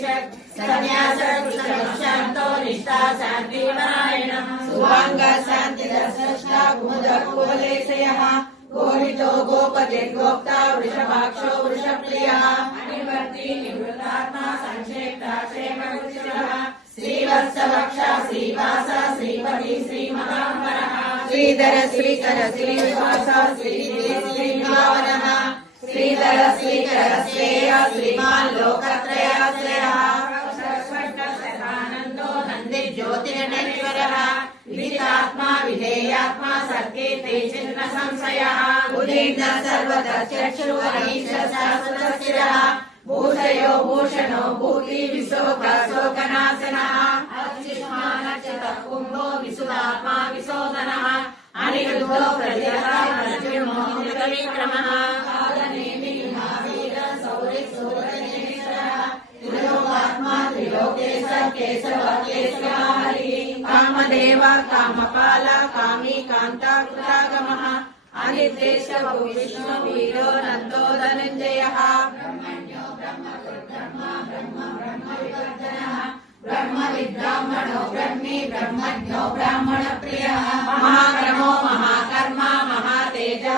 उपनिषत् सन्न्यासकुशलशान्तो निष्ठा शान्तिपरायणः सुवाङ्ग शान्तिदर्शष्टा कुमुदकुवलेशयः गोहितो गोपतिर्गोप्ता वृषभाक्षो वृषप्रियः अनिवर्ती निवृत्तात्मा संक्षेप्ता क्षेमकृच्छः श्रीवत्सवक्षा श्रीवास श्रीपति श्रीमहाम्बरः श्रीधर श्रीकर श्रीनिवास श्रीभावनः श्रीधर श्रीकर श्रेय श्रीमान् लोकत्रयाश्रयः आनन्दो नन्दिज्योतिर्नश्वरः विदितात्मा विधेयात्मा सर्कीर्ति चिन्ह संशयः उदीर्ण सर्वतश्चक्षुरः भूषयो भूषणो भूति विशोक शोकनाशनः अच्युष्मानच्युतः कुम्भो विशुदात्मा विशोधनः अनिरुद्धो प्रजयार्जुनो विक्रमः कालनेमि महावीर सौरि सूरजनेश्वरः त्रिलोकात्मा त्रिलोकेश्वर केशव केशवहरिः कामदेव कामपाल कामी कान्ता कृतागमः अनिर्देश विष्णु वीरो नन्दो धनञ्जयः ब्रह्मण्यो ब्रह्मकृद्ब्रह्म ब्रह्म ब्रह्मविवर्धनः ब्रह्मविद्ब्राह्मणो ब्रह्मी ब्रह्मज्ञो ब्राह्मणप्रियः